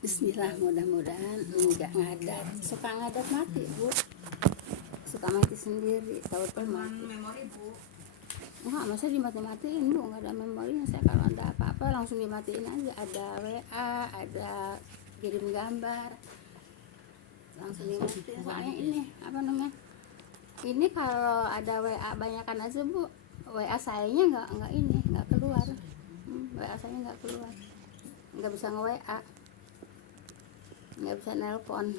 Bismillah, mudah-mudahan enggak ngadat. Suka ngadat mati, Bu. Suka mati sendiri, tahu-tahu mati. Memori, Bu. Enggak, masa dimati-matiin, Bu? Enggak ada memorinya. Saya kalau ada apa-apa langsung dimatiin aja. Ada WA, ada kirim gambar, langsung dimatiin. Soalnya ini, apa namanya? Ini kalau ada WA banyakan aja, Bu. WA sayanya enggak keluar. WA saya enggak keluar. Enggak bisa nge-WA. Nggak bisa nelpon.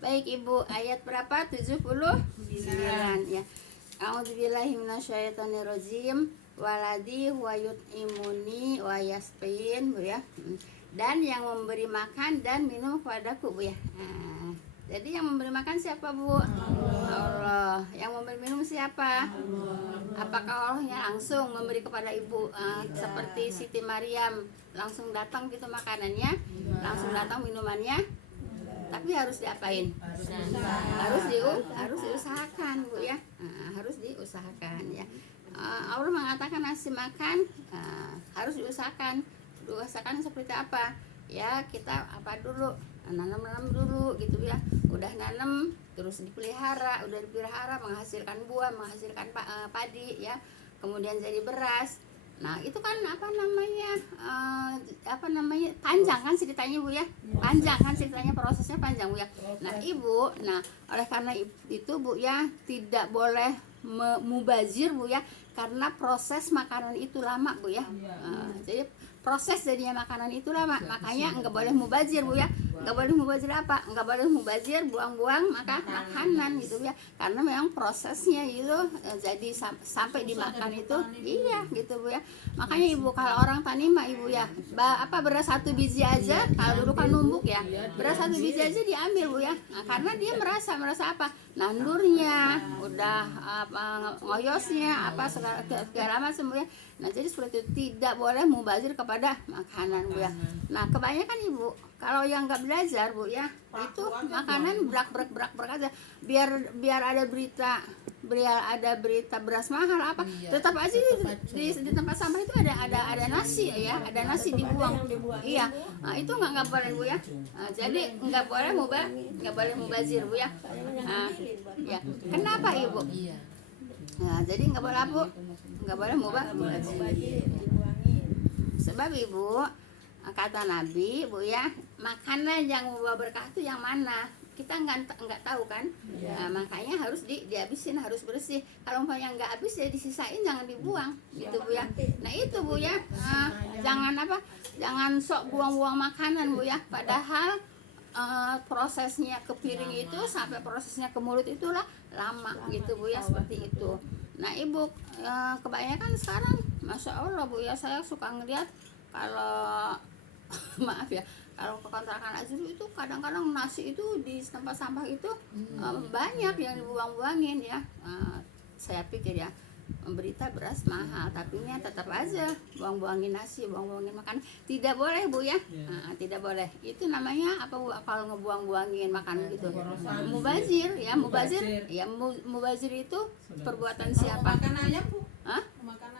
Baik Ibu, ayat berapa? 79 ya. A'udzubillahi minasyaitonirrajim. Waladi huwa yut'imuni wa yasqin, Bu ya. Dan yang memberi makan dan minum kepadaku, Bu ya. Nah, jadi yang memberi makan siapa, Bu? Allah. Yang memberi minum siapa? Apakah Allahnya langsung memberi kepada Ibu seperti Siti Maryam langsung datang gitu makanannya, langsung datang minumannya? Tapi harus diapain? Harus diusahakan, Bu ya. Harus diusahakan ya. Allah mengatakan nasi makan harus diusahakan. Diusahakan seperti apa? Ya kita apa dulu? Nanam dulu gitu ya. Udah nanam terus dipelihara, menghasilkan buah, menghasilkan padi ya. Kemudian jadi beras. Nah, itu kan apa namanya? Panjang kan ceritanya, Bu ya. Panjang kan ceritanya, prosesnya panjang, Bu ya. Nah, Ibu, oleh karena itu, Bu ya, tidak boleh mubazir, Bu ya, karena proses makanan itu lama, Bu ya. Jadi proses jadinya makanan itu lama, makanya enggak boleh mubazir, Bu ya. Enggak boleh mubazir apa? Enggak boleh mubazir buang-buang makanan gitu ya. Karena memang prosesnya itu jadi sampai dimakan itu iya gitu, Bu ya. Makanya Ibu kalau orang tani mah Ibu ya, beras 1 biji aja, kalau dulu kan numbuk ya. Beras 1 biji aja diambil, Bu ya. Nah, karena dia merasa apa? Nandurnya, udah ngoyosnya, segala macam, Bu ya. Nah, jadi seperti itu, tidak boleh mubazir kepada makanan, Bu ya. Nah, kebanyakan Ibu kalau yang nggak belajar, Bu ya, itu makanan berak aja. Biar ada berita beras mahal apa, tetap aja di tempat sampah itu ada nasi ya, ada nasi dibuang. Iya, nah, itu nggak boleh, Bu ya. Jadi nggak boleh mubazir, Bu ya. Ya, kenapa Ibu? Nah, jadi nggak boleh, Bu, nggak boleh mubazir. Sebab Ibu, kata Nabi, Bu ya, makanan yang membawa berkah itu yang mana? Kita nggak tahu kan. Makanya harus dihabisin, harus bersih. Kalau umpamanya nggak habis ya disisain, jangan dibuang gitu, Bu ya. Nah itu, Bu ya, jangan sok buang-buang makanan, Bu ya. Padahal prosesnya ke piring itu sampai prosesnya ke mulut itulah lama gitu, Bu ya, seperti itu. Nah Ibu, kebanyakan sekarang Masya Allah, Bu ya, saya suka ngeliat kalau maaf ya, kalau ke kontrakan Azru itu kadang-kadang nasi itu di tempat sampah itu banyak yang dibuang-buangin ya. Saya pikir ya, berita beras mahal, tapi tetap aja buang-buangin nasi, buang-buangin makan. Tidak boleh, Bu ya. Tidak boleh. Itu namanya apa, Bu, kalau ngebuang-buangin makan gitu? Mubazir ya, mubazir. Ya, mubazir itu perbuatan siapa? Makan ayam, Bu. Hah?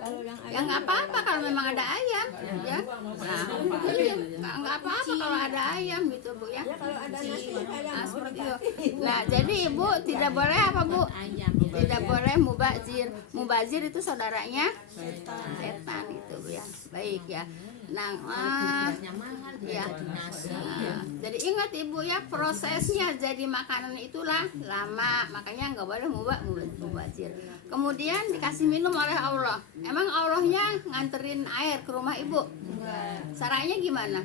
Kalau Ya nggak apa-apa kalau memang ada ayam ya. Nah, nggak apa-apa kalau ada ayam gitu, Bu ya. kalau ada nasi ayam Seperti itu. Nah, jadi Ibu tidak boleh apa, Bu? Tidak boleh mubazir. Mubazir itu saudaranya setan itu, Bu ya. Baik ya. Nah, ya. Jadi ingat Ibu ya, prosesnya jadi makanan itulah lama, makanya nggak boleh mubazir. Kemudian dikasih minum oleh Allah. Emang Allahnya nganterin air ke rumah Ibu? Caranya gimana?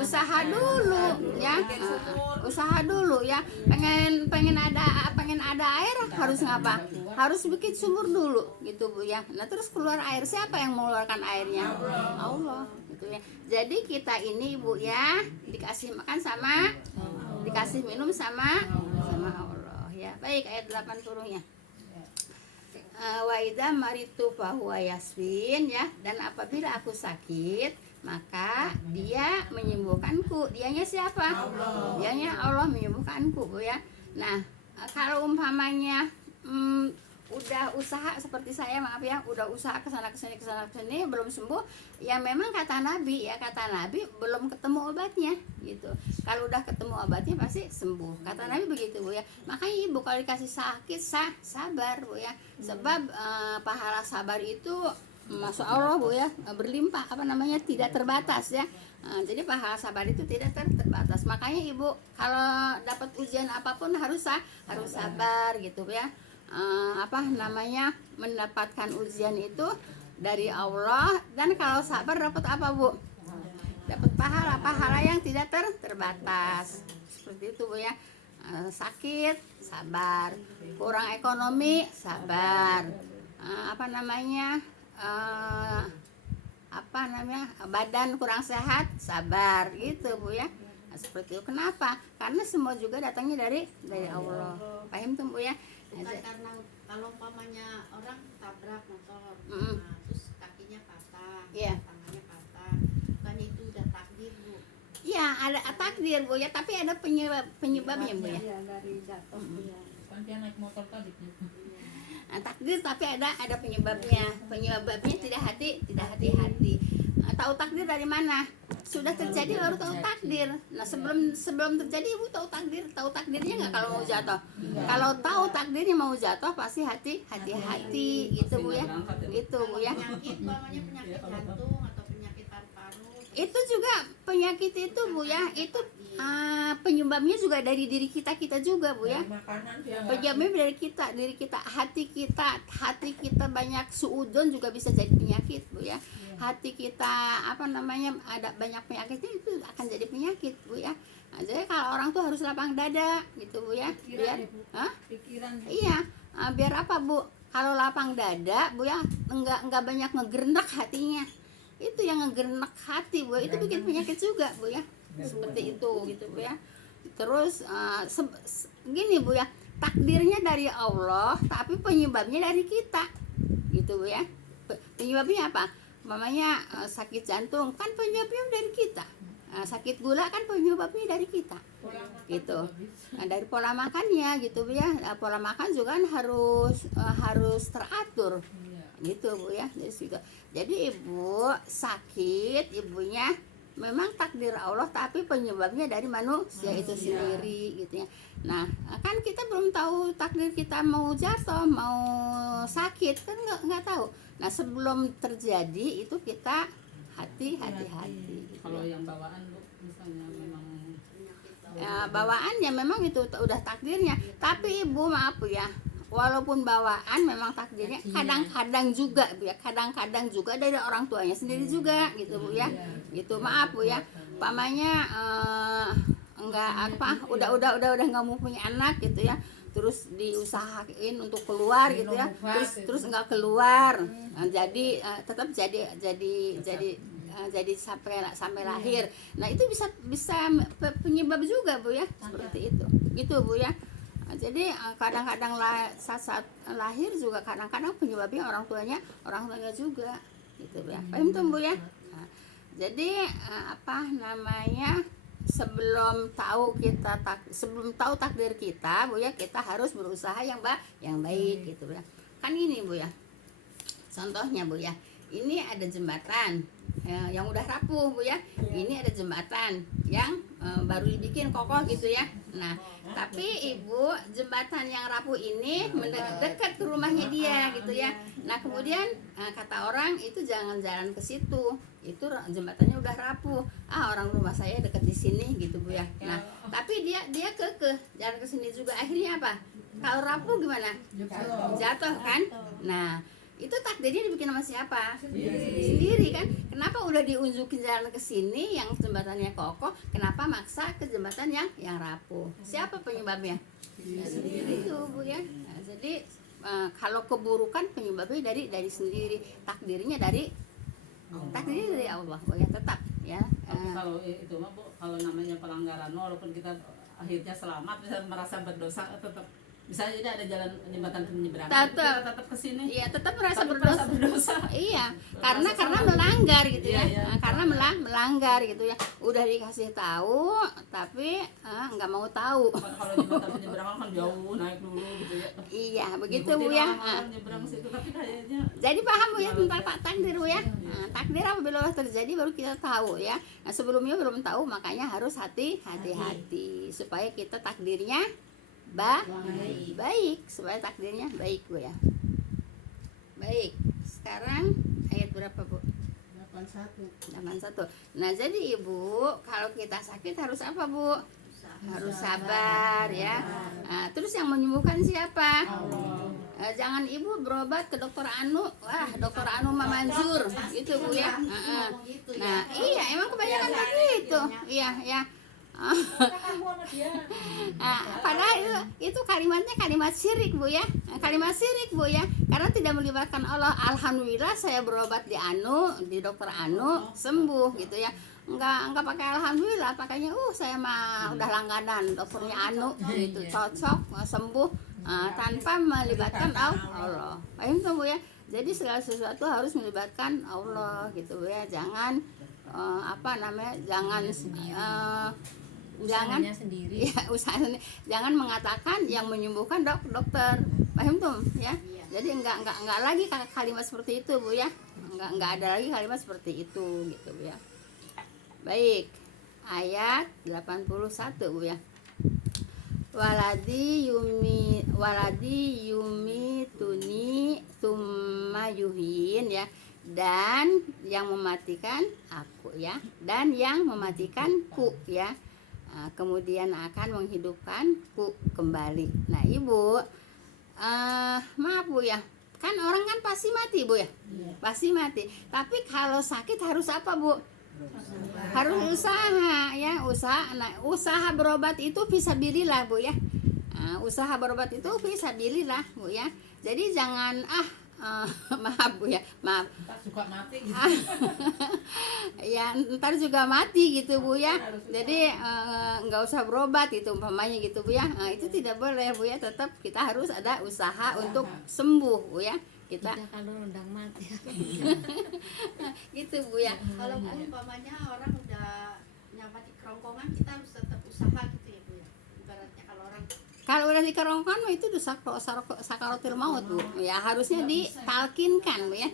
Usaha dulu ya. Usaha dulu ya. Pengen ada air harus ngapa? Harus bikin sumur dulu gitu, Bu ya. Nah, terus keluar air, siapa yang mengeluarkan airnya? Allah gitu ya. Jadi kita ini, Bu ya, dikasih makan sama dikasih minum sama Allah ya. Baik, ayat 8 turunnya. Wa idza maritu fahuwa yasfin ya, dan apabila aku sakit maka dia menyembuhkanku. Dianya siapa? Dianya Allah menyembuhkanku, Bu ya. Nah, kalau umpamanya udah usaha seperti saya, maaf ya, udah usaha kesana kesini belum sembuh, ya memang kata Nabi belum ketemu obatnya gitu. Kalau udah ketemu obatnya pasti sembuh, kata Nabi begitu Bu ya. Makanya ibu kalau dikasih sakit sabar Bu ya, sebab pahala sabar itu Masya Allah Bu ya, berlimpah, tidak terbatas ya. Jadi pahala sabar itu tidak terbatas. Makanya ibu kalau dapat ujian apapun harus sabar gitu ya. Mendapatkan ujian itu dari Allah, dan kalau sabar dapat apa Bu? Dapat pahala yang tidak terbatas. Seperti itu Bu ya. Sakit sabar, kurang ekonomi sabar, badan kurang sehat sabar gitu Bu ya. Seperti itu. Kenapa? Karena semua juga datangnya dari Allah. Paham tuh Bu ya? Bukan karena kalau umpamanya orang tabrak motor, terus kakinya patah, tangannya patah, bukannya itu udah takdir Bu? Iya, ada takdir Bu ya, tapi ada penyebabnya Bu ya. Iya, dari jatuh ya. Kan dia naik motor tadi. Takdir tapi ada penyebabnya tidak hati-hati. Tahu takdir dari mana? Sudah terjadi baru tahu takdir. Nah sebelum terjadi ibu tahu takdirnya nggak kalau mau jatuh? Kalau tahu takdirnya mau jatuh pasti hati-hati gitu Bu ya. Itu Bu ya. Penyakit jantung atau penyakit paru-paru. Itu juga penyakit itu Bu ya, itu penyebabnya juga dari diri kita juga Bu ya. Penyebabnya dari diri kita, hati kita banyak suudzon juga bisa jadi penyakit Bu ya. Hati kita ada banyak penyakitnya, itu akan jadi penyakit Bu ya. Nah, jadi kalau orang tuh harus lapang dada gitu Bu ya. Biar pikiran. Iya, biar apa Bu? Kalau lapang dada Bu ya, enggak banyak ngegernak hatinya. Itu yang ngegernak hati Bu, itu bikin penyakit juga Bu ya. Seperti itu gitu Bu ya. Terus gini Bu ya, takdirnya dari Allah tapi penyebabnya dari kita gitu Bu ya. Penyebabnya apa? Sakit jantung kan penyebabnya dari kita. Sakit gula kan penyebabnya dari kita gitu. Dari pola makannya gitu Bu ya. Pola makan juga kan harus teratur gitu Bu ya. Jadi ibu sakit, ibunya memang takdir Allah tapi penyebabnya dari manusia itu sendiri gitu ya. Nah kan kita belum tahu takdir kita mau jatuh, mau sakit kan nggak tahu. Nah sebelum terjadi itu kita hati-hati gitu. Kalau yang bawaan Bu, misalnya memang bawaannya memang itu udah takdirnya. Tapi ibu maaf ya, walaupun bawaan memang takdirnya kadang-kadang juga Bu ya, kadang-kadang juga dari orang tuanya sendiri juga gitu Bu ya. Gitu maaf Bu ya. Pamanya udah nggak mau punya anak gitu ya. Terus diusahain untuk keluar gitu ya. Terus nggak keluar. Nah, jadi tetap jadi sampai lahir. Nah, itu bisa penyebab juga Bu ya. Seperti itu. Gitu Bu ya. Jadi kadang-kadang saat lahir juga kadang-kadang penyebabnya orang tuanya juga gitu ya. Paham tuh Bu ya. Nah, jadi sebelum tahu takdir kita Bu ya, kita harus berusaha yang baik gitu ya. Kan ini Bu ya. Contohnya Bu ya. Ini ada jembatan yang udah rapuh Bu ya. Ini ada jembatan yang baru dibikin kokoh gitu ya. Nah, tapi ibu jembatan yang rapuh ini mendekat ke rumahnya dia gitu ya. Nah kemudian kata orang itu jangan jalan ke situ, itu jembatannya udah rapuh. Orang rumah saya dekat di sini gitu Bu ya. Nah tapi dia kekeh jalan ke sini juga, akhirnya apa? Kalau rapuh gimana? Jatuh kan? Nah itu takdirnya dibikin sama siapa? Sendiri kan. Kenapa udah diunjukin jalan ke sini yang jembatannya kokoh, kenapa maksa ke jembatan yang rapuh? Siapa penyebabnya? Sendiri itu Bu ya. Nah, jadi kalau keburukan penyebabnya dari sendiri, takdirnya dari Allah Bu ya, tetap ya. Kalau itu mah Bu, kalau namanya pelanggaran walaupun kita akhirnya selamat bisa merasa berdosa tetap misalnya ini ada jalan jembatan penyeberangan, Tetap. kita tetap ke sini. Iya, tetap merasa Tapi berdosa. merasa berdosa. Iya, Merasa karena salah. melanggar gitu ya. Iya, iya. Nah, karena melanggar gitu ya. Udah dikasih tahu tapi nggak mau tahu. Kan kalau jembatan penyeberangan kan jauh naik dulu gitu ya. Iya, begitu Ngikutin Bu ya. orang-orang nyebrang situ, tapi kayaknya Jadi paham Bu ya tentang takdir Bu ya. Takdir apabila terjadi baru kita tahu ya. Nah, sebelumnya belum tahu, makanya harus hati-hati supaya kita takdirnya baik, supaya takdirnya baik Bu ya. Baik, sekarang ayat berapa Bu? 81. 81. Nah, jadi Ibu, kalau kita sakit harus apa Bu? Harus sabar ya. Nah, terus yang menyembuhkan siapa? Jangan Ibu berobat ke dokter Anu. Wah, dokter Anu mah manjur gitu Bu ya. Ngomong gitu ya. Nah, iya emang kebanyakan begitu. Iya, ya. Padahal itu kalimatnya kalimat syirik Bu ya. Kalimat syirik Bu ya. Karena tidak melibatkan Allah. Alhamdulillah saya berobat di dokter Anu sembuh gitu ya. Enggak pakai alhamdulillah, pakainya saya mah udah langganan dokternya Anu gitu, cocok sembuh tanpa melibatkan Allah. Paham tuh Bu ya. Jadi segala sesuatu harus melibatkan Allah gitu Bu ya. Jangan jangan sendiri. ya usahanya jangan mengatakan yang menyembuhkan dokter. Paham tuh ya. Jadi enggak lagi kalimat seperti itu Bu ya. Enggak ada lagi kalimat seperti itu gitu Bu ya. Baik, ayat 81 Bu ya. Waladi yumi tuni summa yuhin ya. Dan yang mematikan aku ya, dan yang mematikanku ya. Kemudian akan menghidupkanku kembali. Nah Ibu, maaf Bu ya, kan orang kan pasti mati Bu ya, pasti mati. Tapi kalau sakit harus apa Bu? Harus usaha ya, usaha. Nah, usaha berobat itu fisabilillah Bu ya. Usaha berobat itu fisabilillah Bu ya. Jadi jangan maaf Bu ya, maaf. tak suka mati gitu. Ya ntar juga mati gitu Bu ya. Jadi nggak usah berobat itu umpamanya gitu Bu ya. Itu tidak boleh Bu ya. Tetap kita harus ada usaha untuk sembuh Bu ya. Kita kalau undang mati. gitu Bu ya. Kalau umpamanya orang udah nyampe di kerongkongan, kita harus tetap usaha gitu ya Bu ya. Ibaratnya kalau Kalau udah di kerongkongan itu udah sakaratul maut Bu. Ya harusnya ditalkinkan Bu ya.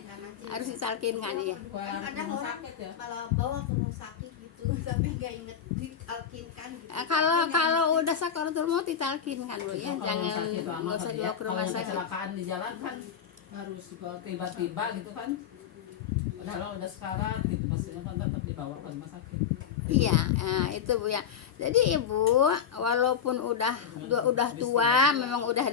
Harus ditalkinkan ya. kadang orang malah bawa ke rumah sakit gitu tapi nggak inget ditalkinkan gitu. Kalau udah sakaratul maut ditalkinkan Bu ya. Jangan nggak usah dibawa ke rumah Kalau sakit. kecelakaan di jalan kan harus juga tiba-tiba gitu kan. Kalau udah sekarat gitu maksudnya kan tetap dibawa ke rumah sakit. Iya, itu Bu ya. Jadi Ibu, walaupun udah tua, memang udah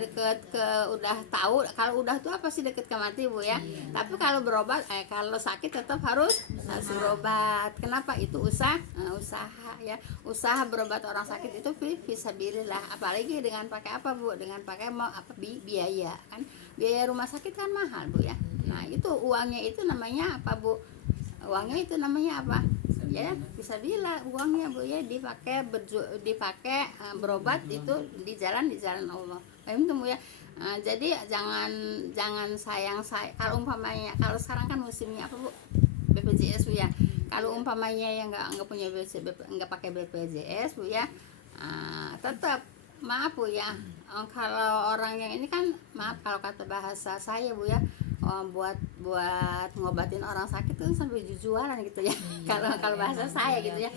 udah tahu kalau udah tua pasti deket ke mati Bu ya. Tapi kalau berobat, kalau sakit tetap harus berobat. Kenapa? Itu usaha ya. Usaha berobat orang sakit itu fisabilillah. Apalagi dengan pakai apa Bu? Dengan pakai biaya kan? Biaya rumah sakit kan mahal Bu ya. Nah itu uangnya itu namanya apa Bu? Uangnya itu namanya apa? Ya fisabilillah uangnya Bu ya, dipakai berobat itu di jalan Allah. Paham tuh Bu ya. Jadi jangan sayang kalau umpamanya, kalau sekarang kan musimnya apa Bu? BPJS Bu ya. Kalau umpamanya yang nggak punya nggak pakai BPJS Bu ya, tetap maaf Bu ya. Kalau orang yang ini kan maaf kalau kata bahasa saya Bu ya, buat ngobatin orang sakit tuh sampai jualan gitu ya. Kalau bahasa saya gitu ya.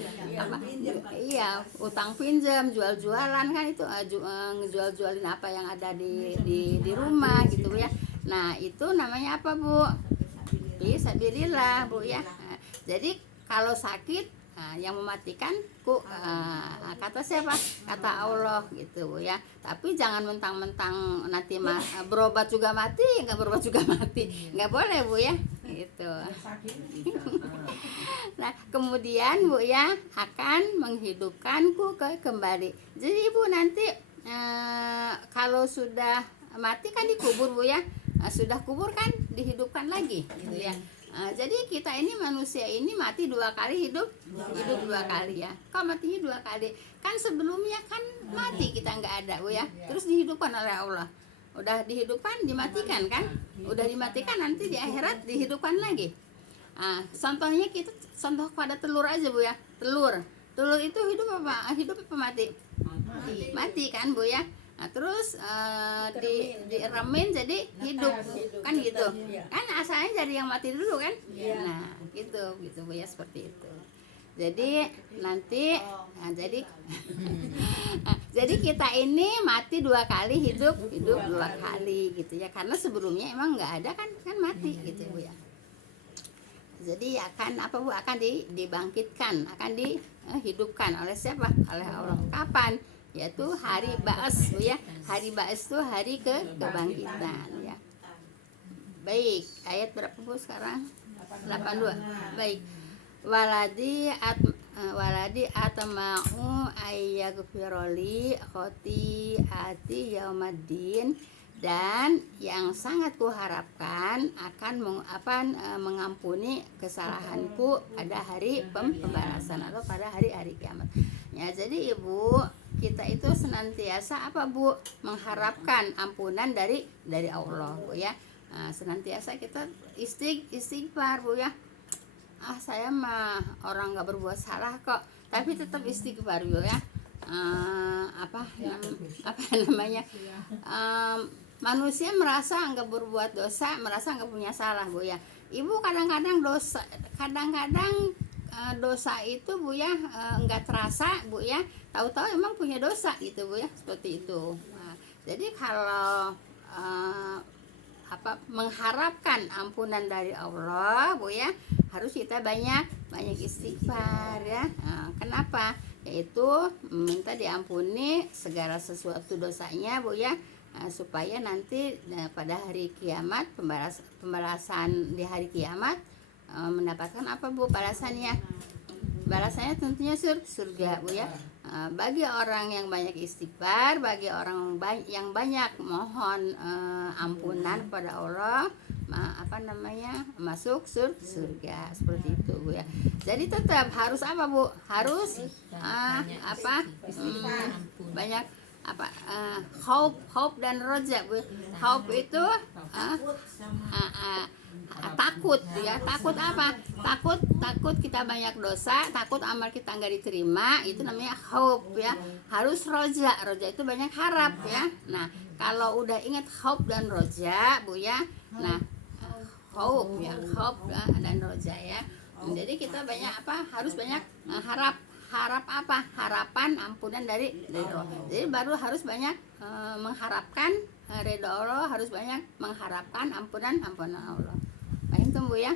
Iya, utang pinjam, jualan kan itu ngejualin apa yang ada di rumah gitu ya. Nah, itu namanya apa Bu? Fisabilillah Bu ya. Jadi kalau sakit yang mematikanku kata siapa? Kata Allah gitu Bu ya. Tapi jangan mentang-mentang nanti berobat juga mati, nggak berobat juga mati, nggak boleh Bu ya gitu. Nah kemudian Bu ya akan menghidupkanku kembali. Jadi Ibu nanti kalau sudah mati kan dikubur Bu ya. Sudah kubur kan dihidupkan lagi gitu ya. Jadi kita ini manusia ini mati 2 kali, hidup 2 kali ya. Kok matinya 2 kali? Kan sebelumnya kan mati kita nggak ada Bu ya. Terus dihidupkan oleh Allah. Udah dihidupkan, dimatikan kan? Udah dimatikan, nanti di akhirat dihidupkan lagi. Contohnya kita contoh pada telur aja Bu ya. Telur itu hidup apa? Hidup apa mati? Mati kan Bu ya. Nah, terus diremin jadi hidup kan gitu. Kan asalnya dari yang mati dulu kan? Nah, gitu Bu ya, seperti itu. Jadi nanti jadi kita ini mati 2 kali, hidup 2 kali gitu ya. Karena sebelumnya emang nggak ada kan mati gitu Bu ya. Jadi akan apa Bu? Akan dibangkitkan, akan dihidupkan oleh siapa? Oleh Allah. Kapan? Yaitu hari Ba'as Bu ya. Hari Ba'as itu hari kebangkitan ya. Baik, ayat berapa Bu sekarang? 82. Baik. Waladi atma'u ayyaghfirali khoti'ati yaumaddin, dan yang sangat kuharapkan akan mengampuni kesalahanku pada hari pembalasan atau pada hari kiamat. Ya, jadi Ibu, kita itu senantiasa apa Bu? Mengharapkan ampunan dari Allah Bu ya. Senantiasa kita istighfar Bu ya. Saya mah orang nggak berbuat salah kok, tapi tetap istighfar Bu ya. Apa namanya? Manusia merasa nggak berbuat dosa, merasa nggak punya salah Bu ya. Ibu kadang-kadang dosa itu Bu ya nggak terasa Bu ya, tahu-tahu emang punya dosa gitu Bu ya, seperti itu. Jadi kalau mengharapkan ampunan dari Allah Bu ya, harus kita banyak istighfar ya. Kenapa? Yaitu minta diampuni segala sesuatu dosanya Bu ya, supaya nanti pada hari kiamat, pembalasan di hari kiamat, mendapatkan apa Bu balasannya? Balasannya tentunya surga Bu ya. Bagi orang yang banyak istighfar, bagi orang yang banyak mohon ampunan kepada Allah, masuk surga, seperti itu Bu ya. Jadi tetap harus apa Bu? Harus banyak khauf dan roja Bu. Khauf itu takut ya. Takut apa? Takut kita banyak dosa, takut amal kita nggak diterima, itu namanya khauf ya. Harus roja itu banyak harap ya. Nah, kalau udah ingat khauf dan roja Bu ya, nah khauf dan roja ya. Jadi kita banyak harus banyak harap apa? Harapan ampunan dari Allah. Jadi baru harus banyak mengharapkan ridha Allah, harus banyak mengharapkan ampunan Allah. Paham tuh Bu ya?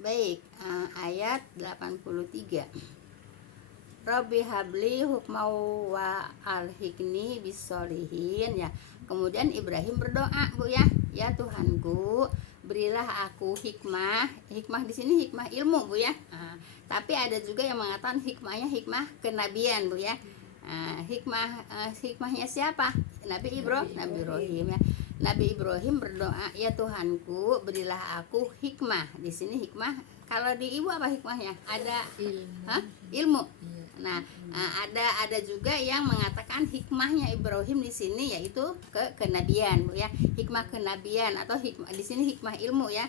Baik, ayat 83. Rabbi habli hukmau wa alhikni bisolihin ya. Kemudian Ibrahim berdoa Bu ya, ya Tuhanku, berilah aku hikmah. Hikmah di sini hikmah ilmu Bu ya. Tapi ada juga yang mengatakan hikmahnya hikmah kenabian Bu ya. Hikmahnya siapa? Nabi Ibrahim ya. Nabi Ibrahim berdoa, ya Tuhanku, berilah aku hikmah. Di sini hikmah, kalau di Ibu apa hikmahnya? Ada ilmu. Nah, ada juga yang mengatakan hikmahnya Ibrahim di sini yaitu kenabian Bu ya. Hikmah kenabian atau hikmah di sini hikmah ilmu ya.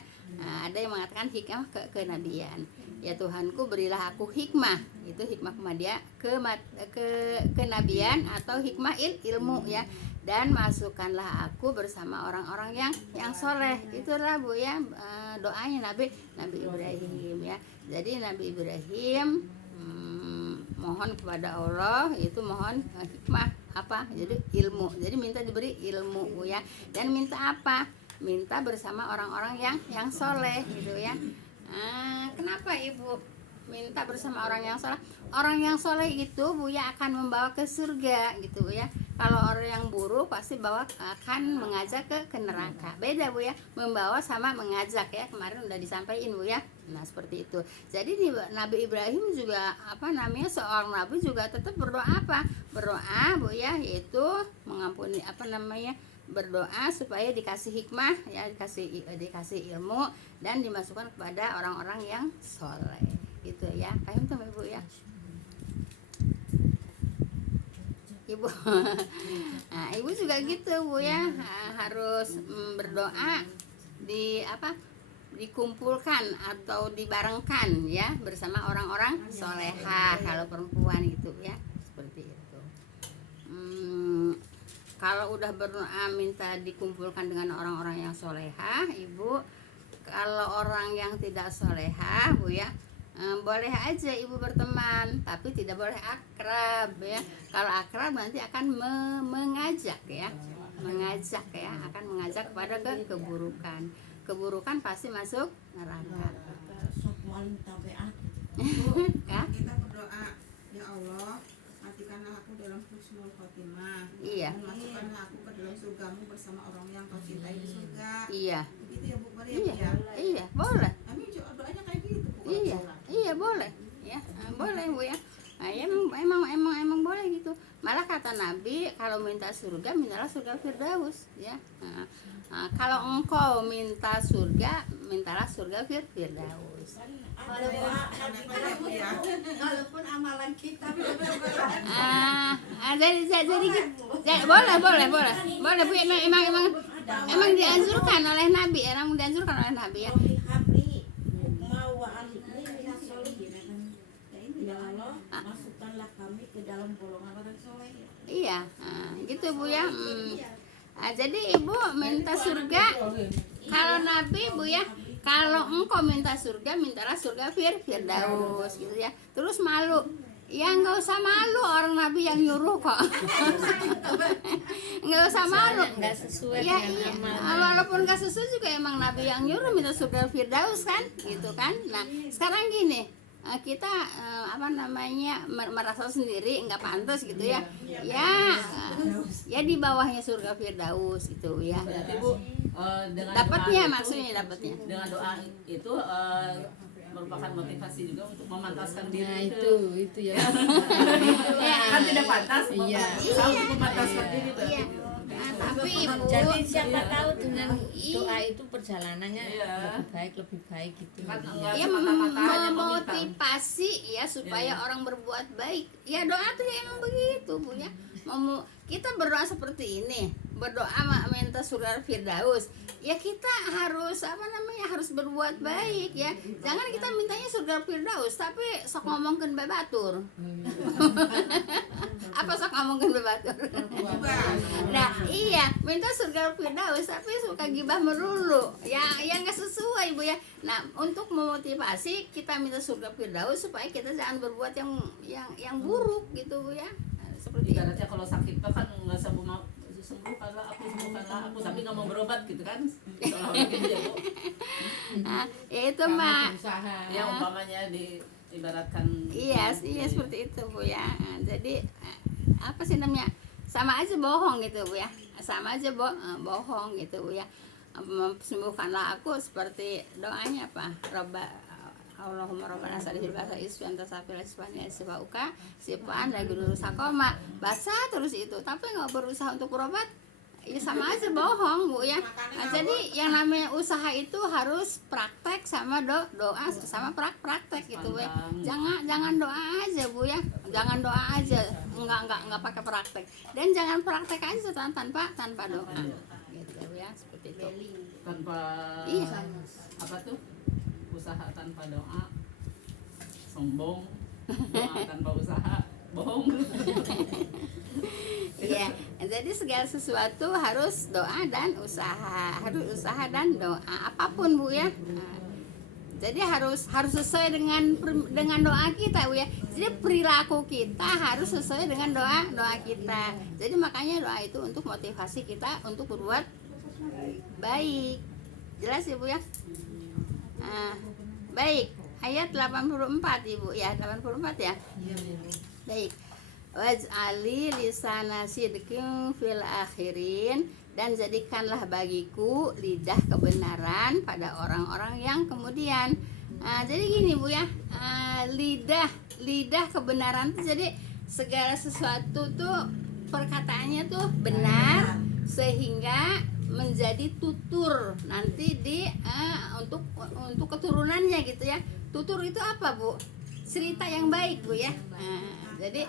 Ada yang mengatakan hikmah kenabian. Ya Tuhanku, berilah aku hikmah. Itu hikmah kenabian atau hikmah ilmu ya. Dan masukkanlah aku bersama orang-orang yang soleh. Itulah Bu ya doanya Nabi Ibrahim ya. Jadi Nabi Ibrahim mohon kepada Allah, itu mohon hikmah jadi ilmu. Jadi minta diberi ilmu Bu ya. Dan minta apa? Minta bersama orang-orang yang soleh gitu ya. Kenapa Ibu minta bersama orang yang soleh? Orang yang soleh itu Bu ya akan membawa ke surga gitu Bu ya. Kalau orang yang buruk pasti akan mengajak ke neraka. Beda Bu ya, membawa sama mengajak ya. Kemarin udah disampaikan Bu ya. Nah, seperti itu. Jadi Nabi Ibrahim juga seorang nabi juga tetap berdoa Berdoa Bu ya, yaitu mengampuni berdoa supaya dikasih hikmah ya, dikasih ilmu dan dimasukkan kepada orang-orang yang soleh gitu ya. Paham tuh Ibu ya? Ibu nah, Ibu juga gitu Bu ya, harus berdoa dikumpulkan atau dibarengkan ya bersama orang-orang solehah kalau perempuan gitu ya, seperti itu. Kalau udah berdoa minta dikumpulkan dengan orang-orang yang solehah, Ibu. Kalau orang yang tidak solehah Bu ya, boleh aja Ibu berteman, tapi tidak boleh akrab ya. Kalau akrab nanti akan mengajak ya, akan mengajak kepada keburukan. Keburukan pasti masuk neraka. Ya? Kita berdoa, ya Allah, matikanlah aku dalam husnul khotimah. Iya. Dan masukkanlah aku ke dalam surgamu bersama orang yang kau cintai di surga. Iya. Begitu ya Bu Maria? Iya. Ya. Iya, boleh. Kami doanya kayak gitu Bu. Iya, iya boleh. Ya, boleh Bu ya. Nah, ya, emang boleh gitu. Malah kata Nabi, kalau minta surga, mintalah surga Firdaus ya. Kalau engkau minta surga, mintalah surga Firdaus. Walaupun amalan kita Jadi boleh Bu, emang dianjurkan oleh Nabi, ya Ya Allah, masukkanlah kami ke dalam golongan orang soleh. iya, gitu Bu ya. Jadi Ibu minta surga, kalau Nabi Bu ya, kalau engkau minta surga, mintalah surga Firdaus gitu ya. Terus malu, ya nggak usah malu, orang Nabi yang nyuruh kok. Nggak usah malu. Nggak sesuai Ya dengan iya, amal. walaupun nggak sesuai juga emang Nabi yang nyuruh minta surga Firdaus kan, gitu kan. Nah sekarang gini, kita merasa sendiri nggak pantas gitu ya, ya di bawahnya surga Firdaus gitu ya. Berarti Bu, dengan Dapatnya doa itu, maksudnya dapatnya. dengan doa itu merupakan motivasi juga untuk memantaskan diri Nah itu ya. kan tidak pantas, Iya. berusaha untuk memantaskan diri berarti. Iya. Tapi Ibu, Jadi siapa Iya. tahu dengan doa itu perjalanannya Iya. lebih baik gitu. Kan enggak ya semata-mata hanya meminta. memotivasi ya supaya Iya. orang berbuat baik. Ya doa tuh ya emang begitu Bu ya. Kita berdoa seperti ini, berdoa minta surga Firdaus. Ya kita harus harus berbuat baik ya. Jangan kita mintanya surga Firdaus tapi sok ngomongkeun babatur. Apa sok ngomongkeun babatur? Nah, iya, minta surga Firdaus tapi suka gibah melulu. Ya nggak sesuai Bu ya. Nah, untuk memotivasi kita minta surga Firdaus supaya kita jangan berbuat yang buruk gitu Bu ya. Nah, seperti itu. Ibaratnya kalau sakit kan nggak sembuhkanlah aku tapi nggak mau berobat gitu kan, seolah-olah gitu ya Bu. Nah, ya itu mah. Yang umpamanya diibaratkan Iya, seperti itu Bu ya. Nah, jadi apa sih namanya? Sama aja bohong gitu Bu ya. Sama aja bohong gitu Bu ya. Sembuhkanlah aku seperti doanya apa? Allahumma rabbana salihil basa isfi anta safil isfani asfauka sifan lagi dulu sakoma. Baca terus itu, tapi nggak berusaha untuk berobat. Ya sama aja bohong Bu ya. Nah, jadi yang namanya usaha itu harus praktek sama doa sama praktek gitu Bu ya. Jangan doa aja Bu ya. Jangan doa aja, enggak pakai praktek. Dan jangan praktek aja tanpa doa. Gitu Bu ya, seperti itu. tanpa Iya. apa tuh, usaha tanpa doa sombong, doa tanpa usaha bohong. Iya, jadi segala sesuatu harus doa dan usaha, doa apapun Bu ya. Nah, jadi harus sesuai dengan doa kita Bu ya. Jadi perilaku kita harus sesuai dengan doa kita. Jadi makanya doa itu untuk motivasi kita untuk berbuat baik. Jelas ya Bu ya. Nah, baik. Ayat 84 Ibu ya, 84 ya. Baik. Waj'ali lisana sidqin fil akhirin, dan jadikanlah bagiku lidah kebenaran pada orang-orang yang kemudian. Jadi gini Bu ya, lidah kebenaran tuh jadi segala sesuatu tuh perkataannya tuh benar, sehingga menjadi tutur nanti di untuk keturunannya gitu ya. Tutur itu apa, Bu? Cerita yang baik, Bu ya. Jadi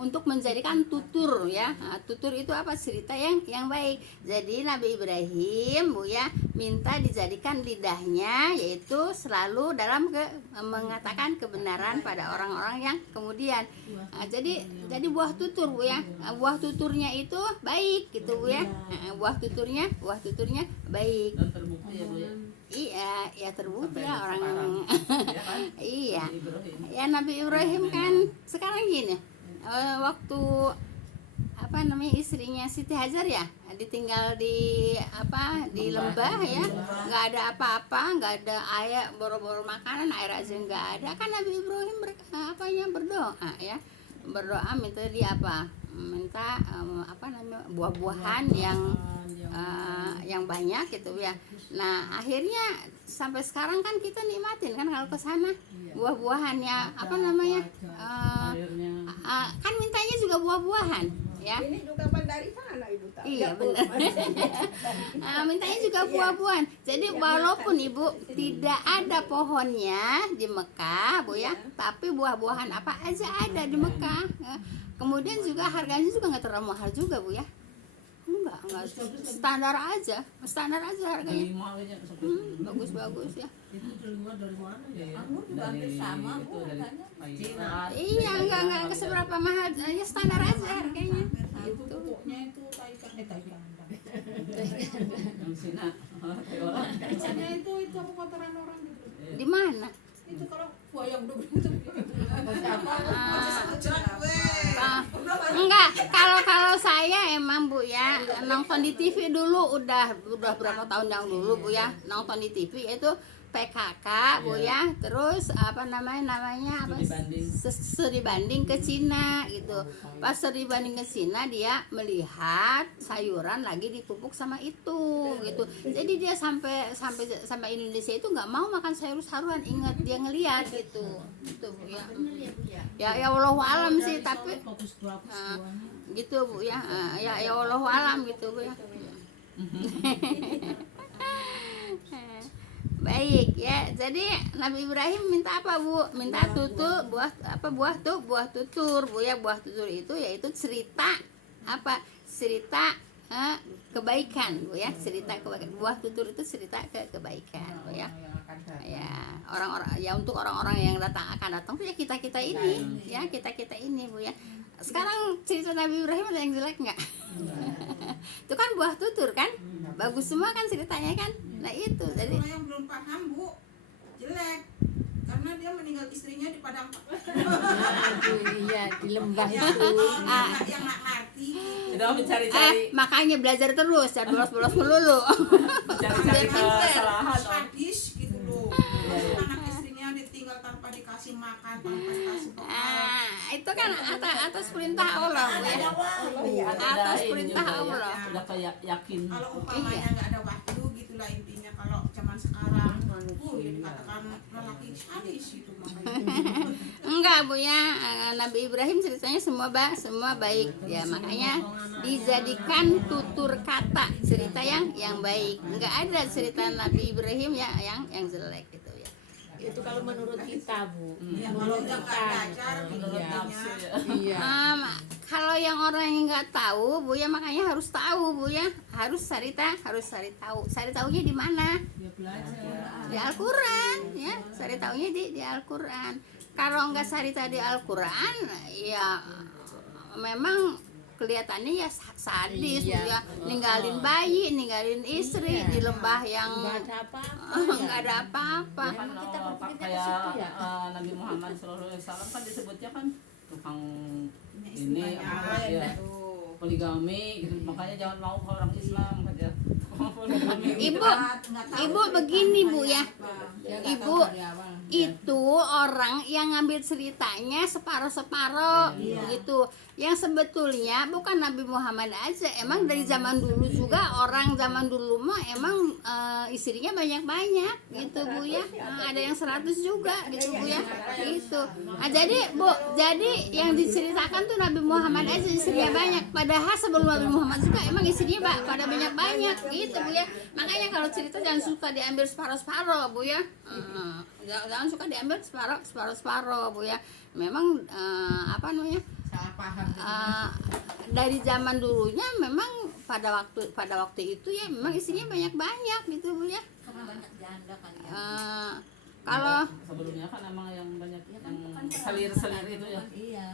untuk menjadikan tutur ya. Tutur itu apa? Cerita yang baik. Jadi Nabi Ibrahim, Bu ya, minta dijadikan lidahnya yaitu selalu dalam mengatakan kebenaran pada orang-orang yang kemudian. Jadi buah tutur, Bu ya. Buah tuturnya itu baik gitu, Bu ya. Buah tuturnya baik. Dan terbukti ya Bu ya. Iya, ya terbukti Sampai ya orang sekarang. Ya kan? iya. Nabi Ibrahim. Ya Nabi Ibrahim kan sekarang gini, waktu apa namanya istrinya Siti Hajar ya ditinggal di lembah ya, nggak ada apa-apa, nggak ada air, boro-boro makanan, air aja nggak ada, kan Nabi Ibrahim berdoa ya, berdoa minta dia minta buah-buahan yang banyak gitu ya. Nah akhirnya sampai sekarang kan kita nikmatin kan kalau ke sana buah-buahannya Akhirnya kan mintanya juga buah-buahan ya. Ini juga kan dari sana Ibu tahu. Iya benar. Mintanya juga buah-buahan. Jadi walaupun Ibu tidak ada pohonnya di Mekah, Bu ya, tapi buah-buahan apa aja ada di Mekah. Kemudian juga harganya juga nggak terlalu mahal juga, Bu ya. Enggak standar aja harganya. lima aja Bagus ya. itu dari mana ya? Anggur juga hampir sama, Bu, dari harganya. Thailand. Iya, enggak seberapa mahal, ya standar aja harganya. Itu Gitu. pupuknya itu Thailand. Yang Cina kayak orang. Biasanya itu apa kotoran orang gitu. Di mana? Itu kalau buah yang udah begitu. Enggak, kalau saya emang Bu ya nonton di TV dulu udah berapa tahun yang dulu Bu ya, nonton di TV itu PKK Bu ya, terus namanya studi banding ke Cina gitu. Pas studi banding ke Cina dia melihat sayuran lagi dipupuk sama itu gitu. Jadi dia sampai Indonesia itu nggak mau makan sayur-sayuran, ingat dia ngelihat gitu. Itu Bu ya. Ya wallahu alam sih tapi gitu Bu ya. Ya wallahu alam gitu Bu ya. Baik ya, jadi Nabi Ibrahim minta apa Bu? Minta buah tutur Bu ya. Buah tutur itu yaitu cerita kebaikan Bu ya, cerita kebaikan. Buah tutur itu cerita kebaikan Bu ya. Ya, orang-orang ya untuk orang-orang yang akan datang tuh ya kita ini Bu ya. Sekarang cerita Nabi Ibrahim ada yang jelek nggak? Itu kan buah tutur kan, bagus semua kan ceritanya kan. Nah itu jadi Kalau yang belum paham Bu, jelek. Karena dia meninggal istrinya di padang. Iya di lembah Yang itu. yang nggak ngerti. Udah mencari-cari makanya belajar terus, jangan bolos-bolos melulu. mencari-cari kesalahan. Sadis gitu loh. Terus anak istrinya ditinggal tanpa dikasih makan, tanpa dikasih bekal. Itu kan atas perintah Allah Bu ya. Atas perintah Allah. Udah kayak yakin. Kalau umpamanya nggak ada waktu gitulah intinya. Kalau zaman sekarang, ya dikatakan lelaki sadis itu makanya. Enggak Bu ya, Nabi Ibrahim ceritanya semua baik ya, makanya dijadikan tutur kata cerita yang baik. Enggak ada cerita Nabi Ibrahim ya yang jelek gitu ya. Itu kalau menurut kita Bu. Ya, kalau udah nggak belajar, Menurut intinya. nafsu ya. Iya. Kalau yang orang yang nggak tahu Bu ya, makanya harus tahu Bu ya, harus cari tahu. Cari tahunya di mana? Di Al-Quran ya, cari tahunya di Al-Quran. Kalau nggak cari tahu di Al-Quran ya memang kelihatannya ya sadis Iya. Bu ya, ninggalin bayi, ninggalin istri Iya. di lembah yang Nggak ada apa-apa. nggak ada apa-apa. Kan kita berpikirnya ke kayak situ ya. Nabi Muhammad SAW kan disebutnya kan tukang Punya istri ini banyak, ya, tuh. poligami gitu. Makanya jangan mau ke orang Islam katanya. Ibu begini Bu ya. Ya, nggak Ibu, tahu dari awal. itu orang yang ngambil ceritanya separuh-separuh gitu. Yang sebetulnya bukan Nabi Muhammad aja, emang dari zaman dulu juga orang zaman dulu mah emang istrinya banyak-banyak gitu Bu ya. Ada yang 100 juga gitu Bu ya. Gitu. Nah, jadi Bu, jadi yang diceritakan tuh Nabi Muhammad aja istrinya banyak. Padahal sebelum Nabi Muhammad juga emang istrinya pada banyak-banyak gitu Bu ya. Makanya kalau cerita jangan suka diambil separuh-separuh Bu ya. Jangan suka diambil separuh-separuh Bu ya. Memang apa namanya? Salah paham. Dari zaman dulunya memang pada waktu itu ya memang istrinya banyak gitu Bu ya. Karena banyak janda kan ya. Kalau Sebelumnya kan emang yang banyak yang selir-selir itu ya. Iya.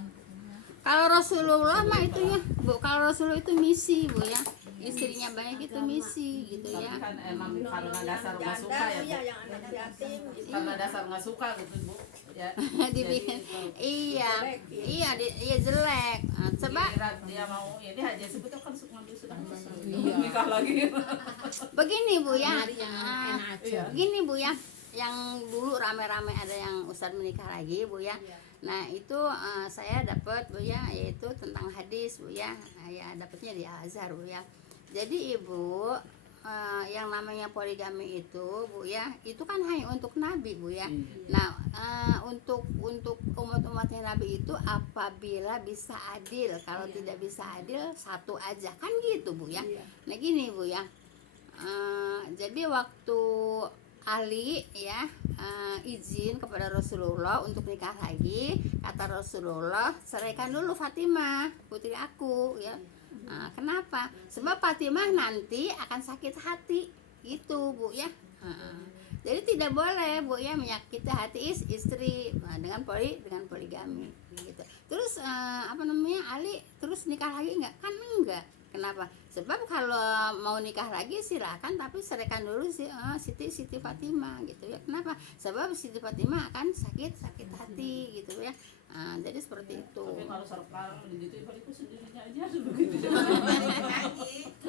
kalau Rasulullah mah itu ya Bu, kalau Rasulullah itu misi Bu ya, istrinya banyak itu misi gitu Tapi ya. kan emang karena dasar nggak suka ya, Bu. yang anak yatim gitu. Karena dasar nggak suka gitu, Bu. Ya. Dibikin iya jelek, iya jelek. Coba Kira dia mau ini aja sebetulnya kan ngambil sudah nikah lagi. begini Bu ya. Nyari yang enak aja. Begini Bu ya, yang dulu rame-rame ada yang ustadz menikah lagi Bu ya. Nah itu saya dapat Bu ya, yaitu tentang hadis Bu ya. Ya dapatnya di Al-Azhar Bu ya. Jadi Ibu, yang namanya poligami itu Bu ya, itu kan hanya untuk Nabi Bu ya. Nah untuk umat-umatnya Nabi itu apabila bisa adil, kalau tidak bisa adil satu aja kan gitu Bu ya. Nah gini Bu ya, jadi waktu Ali ya izin kepada Rasulullah untuk nikah lagi, kata Rasulullah, ceraikan dulu Fatimah putri aku ya. Kenapa? Sebab Fatimah nanti akan sakit hati gitu Bu ya. Jadi tidak boleh Bu ya menyakiti hati istri dengan poligami gitu. Terus apa namanya, Ali terus nikah lagi nggak? Kan enggak. Kenapa? Sebab kalau mau nikah lagi silakan, tapi ceraikan dulu Siti Fatimah gitu ya. Kenapa? Sebab Siti Fatimah akan sakit hati gitu ya. Jadi seperti itu. Tapi kalau sekarang gitu itu sendirinya aja begitu.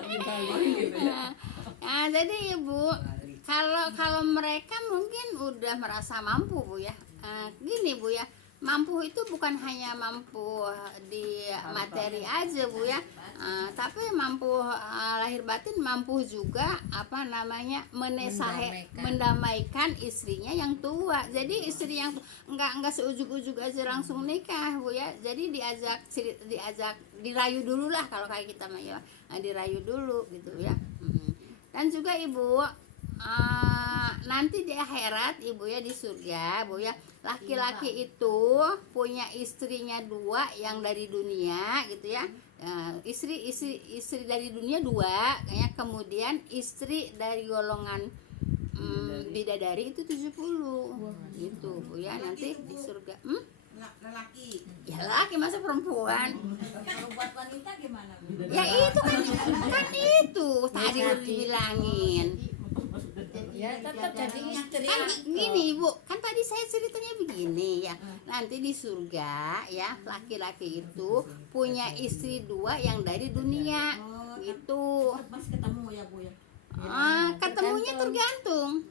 Gitu ya. Nah, jadi Ibu, kalau mereka mungkin udah merasa mampu Bu ya. Gini Bu ya, mampu itu bukan hanya mampu di materi aja Bu ya, tapi mampu lahir batin, mampu juga apa namanya mendamaikan istrinya yang tua. Jadi istri yang enggak seujug-ujug aja langsung nikah Bu ya. Jadi diajak dirayu dulu lah kalau kayak kita mah ya. Dirayu dulu gitu ya. Dan juga Ibu, nanti di akhirat Ibu ya, di surga Bu ya, laki-laki itu punya istrinya 2 yang dari dunia gitu ya. Istri dari dunia 2 kayak, kemudian istri dari golongan bidadari itu 70 gitu Bu ya, nanti di surga. Lelaki. Ya laki, masa perempuan? Kalau buat wanita gimana? Ya itu kan itu tadi udah dibilangin. Ya tetap jadi istri. Kan gini Bu, kan tadi saya ceritanya begini ya. Nanti di surga ya, laki-laki itu punya istri 2 yang dari dunia gitu. Masih ketemu ya Bu ya. Ketemunya tergantung.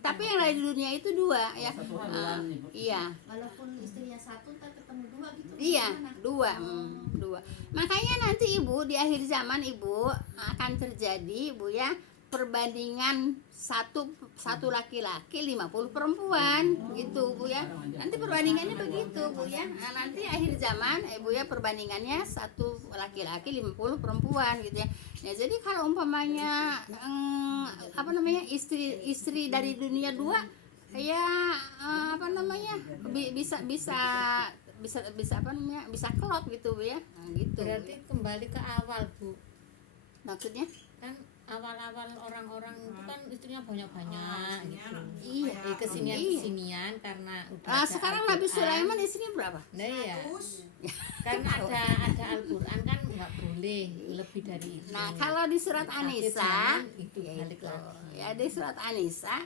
Tapi yang dari dunia itu 2 ya. Satu haluan nih, Bu. Iya. Walaupun istrinya 1 ntar ketemu 2 gitu. Iya, gimana? 2. Makanya nanti Ibu di akhir zaman Ibu akan terjadi Bu ya, perbandingan satu laki-laki 50 perempuan gitu Bu ya. Nanti perbandingannya begitu Bu ya. Nah, nanti akhir zaman Ibu ya, perbandingannya 1 laki-laki 50 perempuan gitu ya. Ya jadi kalau umpamanya apa namanya, istri dari dunia 2 ya apa namanya, bisa apa namanya, bisa kelot gitu Bu ya. Nah, gitu. Berarti kembali ke awal Bu. Maksudnya Kan awal-awal orang-orang itu kan istrinya banyak-banyak gitu. iya. Kesinian karena udah ada Sekarang Nabi Al-Quran. Sulaiman istrinya berapa? Nah ya, karena ada Al-Quran kan nggak boleh lebih dari itu. Nah, kalau di surat Tapi An-Nisa jangan itu ya balik itu. lagi. Ya di surat An-Nisa,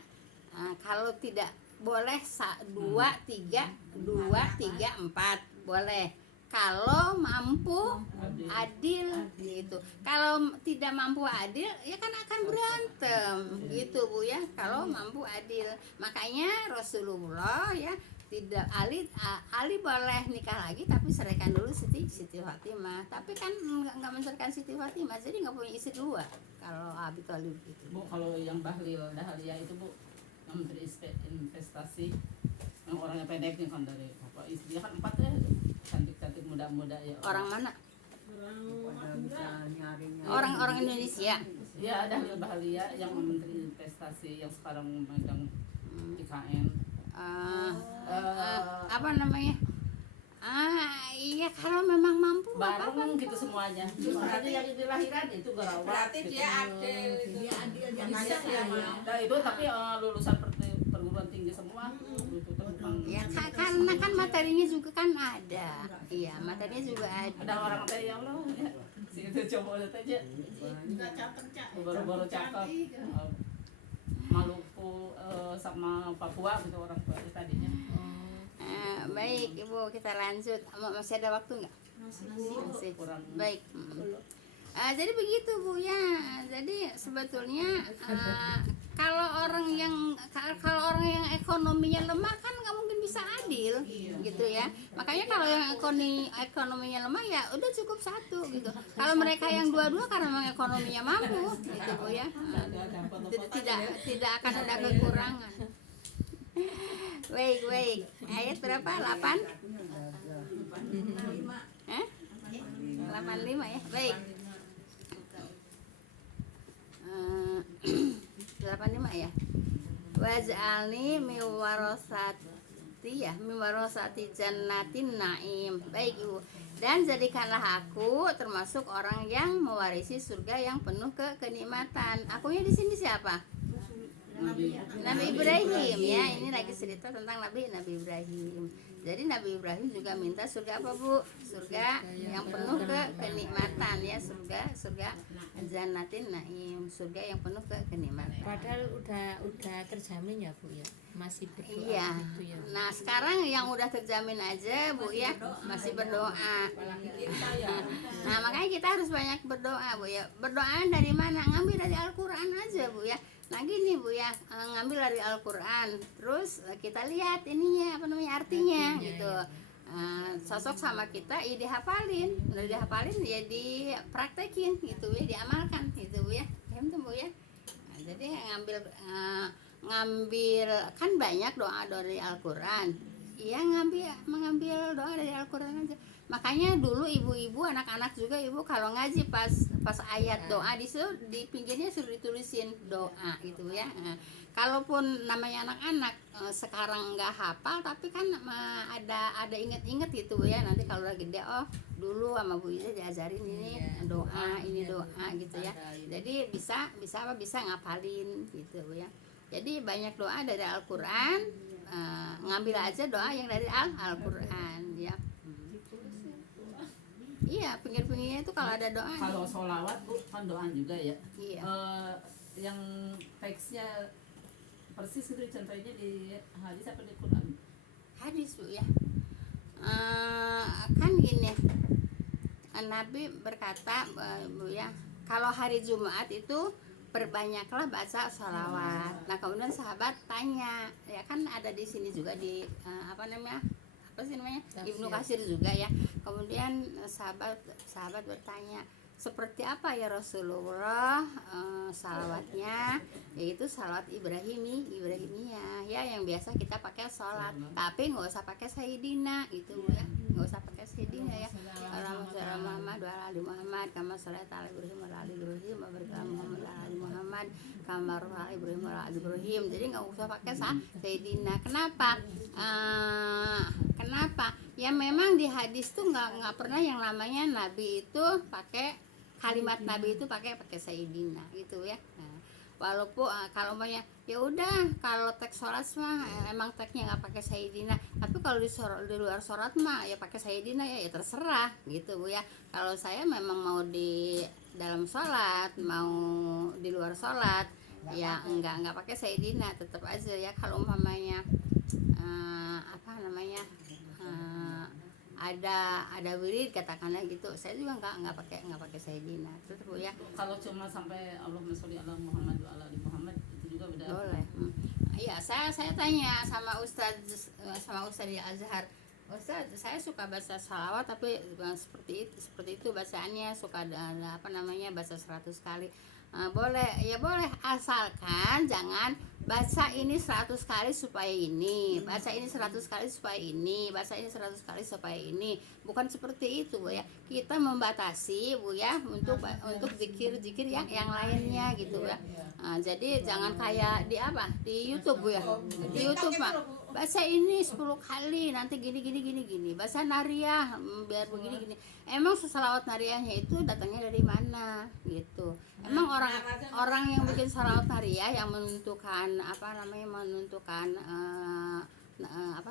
kalau tidak boleh 2, 3, 4 boleh. kalau mampu adil gitu. Kalau tidak mampu adil ya kan akan berantem gitu Bu ya. Kalau mampu adil. Makanya Rasulullah ya tidak Ali boleh nikah lagi tapi ceraikan dulu Siti Fatimah. Tapi kan nggak menceraikan Siti Fatimah, jadi nggak punya istri dua kalau Abi Thalib gitu. Bu, kalau yang Bahlil Dahlia itu Bu, yang menteri investasi, yang orangnya pendek nih kan dari bapak istri kan 4 ya, cantik-cantik muda-muda ya. Orang mana? Orang Indonesia. Ya, Dahlia Bahlia yang menteri investasi yang sekarang memegang IKN. Apa namanya? Iya kalau memang mampu Bareng gitu semuanya. Cuma ada yang di lahiran itu gawat. Berarti gitu. dia adil itu. Dia adil yang Makanya bisa dia ya. Nah itu tapi lulusan perguruan tinggi semua. Gitu, tentang ya karena kan materinya juga kan ada. Iya materinya juga ada. ada orang teh ya Allah ya. Si itu coba lihat aja. Enggak cakep. Baru-baru cakep. Maluku sama Papua gitu orang tua tadinya. Baik Ibu kita lanjut. Masih ada waktu nggak? Masih. Kurang. Baik. Jadi begitu Bu ya. Jadi sebetulnya kalau orang yang ekonominya lemah kan nggak mungkin bisa adil gitu ya. Makanya kalau yang ekonominya lemah ya udah cukup satu gitu. Kalau mereka yang dua-dua karena memang ekonominya mampu gitu Bu ya. Tidak akan ada kekurangan. Baik. Ayat berapa? 8? 85 ya. Baik. 85 ya. Waj'alni min warasati jannatin naim. Baik Ibu. Dan jadikanlah aku termasuk orang yang mewarisi surga yang penuh kenikmatan. Akunya di sini siapa? Nabi Ibrahim ya. Ini lagi cerita tentang Nabi Ibrahim. Jadi Nabi Ibrahim juga minta surga apa Bu? Surga yang penuh kenikmatan ya, surga jannatin naim, surga yang penuh kenikmatan. Padahal udah terjamin ya Bu ya, masih berdoa Iya. gitu ya. Nah sekarang yang udah terjamin aja Bu ya, masih berdoa. Nah makanya kita harus banyak berdoa Bu ya. Berdoa dari mana? Ngambil dari Al-Quran aja Bu ya. Nah gini Bu ya, ngambil dari Al-Quran, terus kita lihat ininya apa namanya artinya gitu. Sosok sama kita ya dihafalin, udah dihafalin ya dipraktekin gitu ya, diamalkan gitu Bu ya. Paham tuh Bu ya. Nah, jadi ngambil kan banyak doa dari Al-Quran. Iya mengambil doa dari Al-Quran aja. Makanya dulu ibu-ibu anak-anak juga Ibu kalau ngaji pas ayat doa di pinggirnya suruh ditulisin doa itu ya. Kalaupun namanya anak-anak sekarang nggak hafal tapi kan ada inget-inget gitu ya. Nanti kalau udah gede dulu sama Bu Iza diajarin ini doa gitu ya. Jadi bisa ngapalin gitu ya. Jadi banyak doa dari Al-Quran, ngambil aja doa yang dari Al-Quran ya. Iya, pinggir-pinggirnya itu kalau ada doa. Kalau sholawat Bu kan doa juga ya. Iya. Yang teksnya persis itu contohnya di hadis apa di Quran? Hadis Bu ya. Kan gini. Nabi berkata Bu ya, kalau hari Jumat itu perbanyaklah baca sholawat. Nah kemudian sahabat tanya, ya kan ada di sini juga di apa namanya Ibnu Katsir juga ya. Kemudian sahabat bertanya, seperti apa ya Rasulullah salawatnya? Yaitu salawat Ibrahimiyah ya, yang biasa kita pakai sholat, tapi nggak usah pakai Sayyidina gitu ya, nggak usah pakai Sayyidina ya. Allahumma Muhammad wa ala ali Muhammad kama sholaita ala Ibrahim wa ala ali Ibrahim wa barik ala Muhammad wa ala ali Muhammad kama barakta ala Ibrahim wa ala ali Ibrahim. Jadi nggak usah pakai Sayyidina. Kenapa? Ya memang di hadis tuh nggak pernah yang namanya Nabi itu pakai kalimat Nabi itu pakai Sayyidina gitu ya. Nah, walaupun kalau banyak ya udah kalau teks sholat mah emang teksnya nggak pakai Sayyidina, tapi kalau di luar sholat mah ya pakai Sayyidina ya terserah gitu Bu ya. Kalau saya memang mau di dalam sholat mau di luar sholat ya nggak pakai Sayyidina, tetap aja ya kalau umpamanya apa namanya ada wirid katakanlah gitu, saya juga nggak pakai sayyidina terus Bu ya. Kalau cuma sampai Allahumma sholli ala Muhammad wa ala ali Muhammad itu juga beda. Boleh. Iya, saya tanya sama Ustaz di Azhar. Ustaz, saya suka baca salawat tapi seperti itu bacaannya, suka ada baca 100 kali. Boleh, ya boleh, asalkan jangan baca ini 100 kali supaya ini, baca ini 100 kali supaya ini, baca ini 100 kali supaya ini. Bukan seperti itu Bu ya. Kita membatasi Bu ya untuk zikir-zikir yang lainnya gitu ya. Jadi jangan kayak di YouTube Bu ya. Di YouTube Pak, baca ini 10 kali nanti gini. Baca nariyah biar begini. Emang selawat nariyahnya itu datangnya dari mana gitu. Emang orang yang bikin selawat nariyah yang menentukan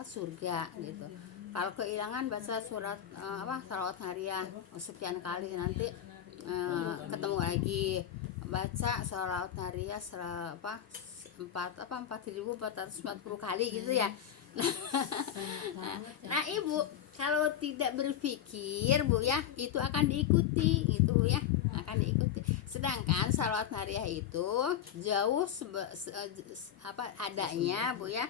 surga gitu. Kalau kehilangan baca surat selawat nariyah sekian kali nanti ketemu lagi, baca selawat nariyah 4.440 kali gitu ya. Nah Ibu kalau tidak berpikir Bu ya, itu akan diikuti gitu ya, akan diikuti. Sedangkan salawat nariyah itu jauh adanya Bu ya,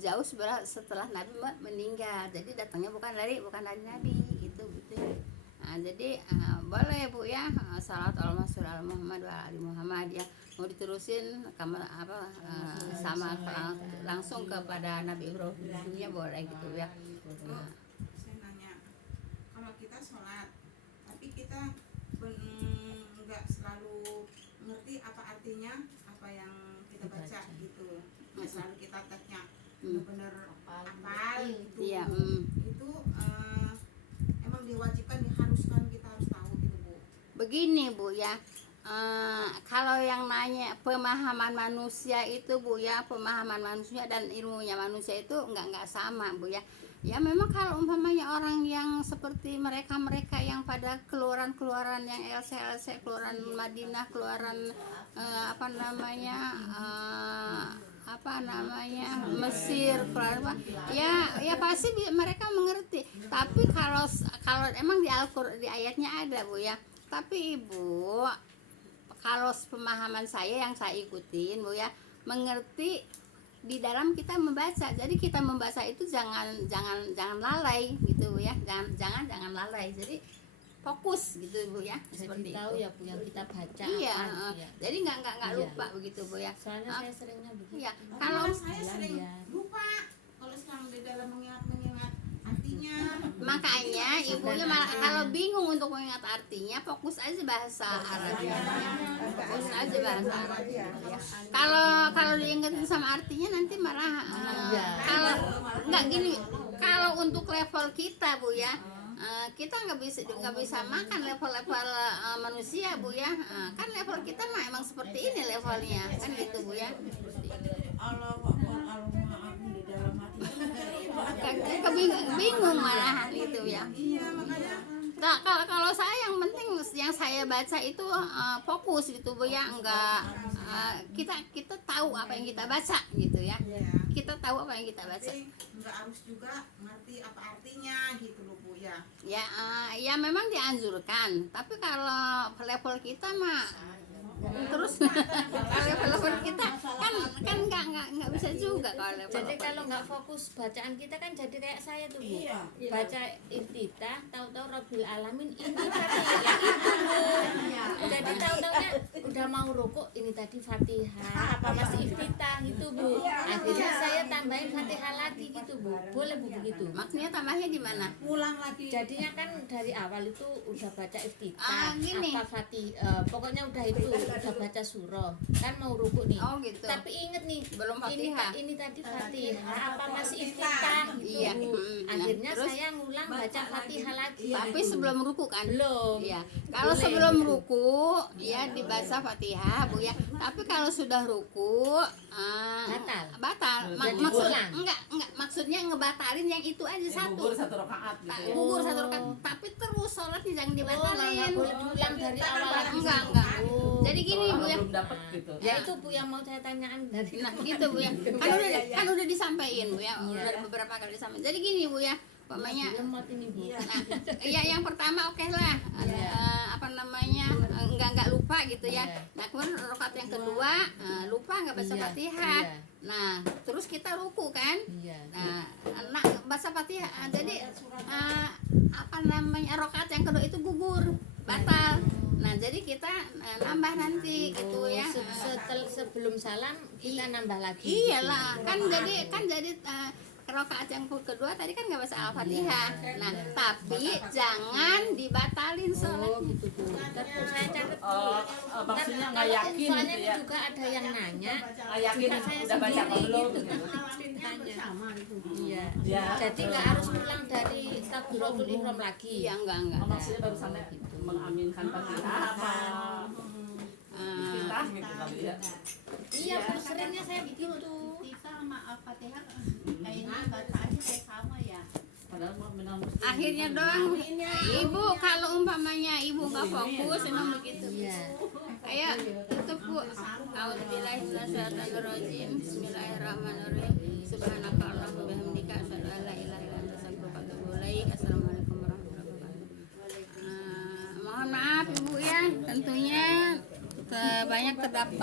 jauh setelah Nabi meninggal. Jadi datangnya bukan dari Nabi gitu ya. Nah, jadi boleh Bu ya, salawat ala Muhammad wa ali Muhammad ya. Mau diterusin sama langsung kepada Nabi Ibrahimnya boleh gitu ya. Nah, Saya nanya, kalau kita sholat tapi kita nggak selalu ngerti apa artinya apa yang kita baca gitu, nggak selalu kita tanya benar-benar hafal gitu. Iya, Itu emang diwajibkan, diharuskan kita harus tahu gitu Bu. begini Bu ya. Kalau yang nanya pemahaman manusia itu Bu ya, pemahaman manusia dan ilmunya manusia itu nggak sama Bu ya. Ya memang kalau umpamanya orang yang seperti mereka yang pada keluaran yang LC keluaran Madinah, keluaran Mesir, keluaran ya pasti mereka mengerti. Tapi kalau emang di ayatnya ada Bu ya. Tapi Ibu, kalau pemahaman saya yang saya ikutin Bu ya, mengerti di dalam kita membaca. Jadi kita membaca itu jangan lalai gitu Bu ya. Jangan lalai. Jadi fokus gitu Bu ya. Jadi Seperti tahu itu. ya Bu yang kita baca Iya, apa gitu ya. jadi nggak lupa begitu Bu ya. Soalnya saya seringnya begitu. Iya, Tapi kalau malah saya sering Iya. lupa kalau sedang di dalam mengingat artinya. makanya ibunya malah kalau bingung untuk mengingat artinya, fokus aja bahasa Arabnya. Fokus aja bahasa Arabnya. Kalau diingetin sama artinya nanti malah kalau nggak gini, kalau untuk level kita Bu ya, kita nggak bisa makan level manusia Bu ya. Kan level kita mah emang seperti ini levelnya kan gitu Bu ya. Allah Akbar, Allah aku di dalam hati. Bingung malahan gitu ya. Iya makanya Nah, kalau saya yang penting yang saya baca itu fokus gitu Bu ya, enggak kita tahu apa yang kita baca gitu ya. Kita tahu apa yang kita baca. tapi nggak harus juga ngerti apa artinya gitu loh Bu ya. Ya memang dianjurkan, tapi kalau level kita mah terus kalau level kita kan nggak bisa juga kalau level. Jadi kalau nggak fokus bacaan kita kan jadi kayak saya tuh Bu. Iya. Baca iftitah, tahu-tahu Rabbil Alamin ini Fatihah itu Bu. Jadi tahu-taunya udah mau rukuk ini tadi Fatihah, apa masih iftitah gitu Bu. Akhirnya saya tambahin Fatihah lagi gitu Bu. Boleh Bu begitu? Maksudnya tambahnya di mana? Pulang lagi. Jadinya kan dari awal itu udah baca iftitah, Gini. apa Fatihah, pokoknya udah itu udah baca surah. Kan mau rukuk nih. Oh gitu. Tapi inget nih, Belum Fatihah. ini tadi Fatihah apa masih iftitah gitu. Iya. Akhirnya Terus? saya ngulang baca Fatihah lagi. Tapi sebelum ruku kan? Belum. Iya. Kalau Boleh. sebelum ruku ya dibaca Fatihah Bu ya. Tapi kalau sudah ruku batal. Jadi Maksud ulang. enggak maksudnya ngebatalin yang itu aja Gugur satu. 1 rakaat gitu ya. Gugur 1 rakaat, tapi terus sholatnya jangan Oh, nggak dibatalin. boleh diulang dari awal lagi. Enggak. Oh. Jadi gini Kalau Bu ya. belum dapat gitu. Ya itu Bu yang mau saya tanyakan dari Nah gitu Bu ya. Kan udah disampaikan Bu ya. Udah beberapa kali disampaikan. Jadi gini Bu ya. umpamanya lemot ini Bu. iya yang pertama oke lah apa namanya enggak lupa gitu ya. Iya. Nah kemudian rakaat yang kedua lupa nggak baca Iya, Fatihah. iya. Nah terus kita ruku kan. Iya. Nah baca Fatihah. Jadi apa namanya rakaat yang kedua itu gugur, batal. Nah jadi kita nambah nanti gitu ya. Sebelum salam kita nambah lagi. Iyalah kan jadi rakaat yang kedua tadi kan nggak baca Al-Fatihah. Nah tapi jangan dibatalin Oh sholatnya. gitu Bu. Terus saya catat maksudnya nggak yakin soalnya gitu ya. juga ada yang nanya. Nggak yakin Juga saya udah baca apa sendiri belum gitu. gitu. Ceritanya. sama itu. Iya. Ya. Jadi nggak harus ulang dari takbiratul ihram lagi. Iya enggak. Oh, maksudnya baru sampai mengaminkan Fatihah apa Iftitah gitu kali ya. Iya, Bu, seringnya saya begitu. Kita sama Al-Fatihah kayaknya bacaannya kayak sama ya. Padahal mau menang Akhirnya doang ibu kalau umpamanya ibu nggak fokus memang begitu. Iya. Ayo tutup Bu. A'udzubillahi minasyaitonirrajim. Bismillahirrahmanirrahim. Subhanakallahumma wa bihamdika asyhadu an la ilaha illa anta astaghfiruka wa atubu ilaik. Assalamualaikum warahmatullahi wabarakatuh. Mohon maaf Ibu ya, tentunya banyak terdapat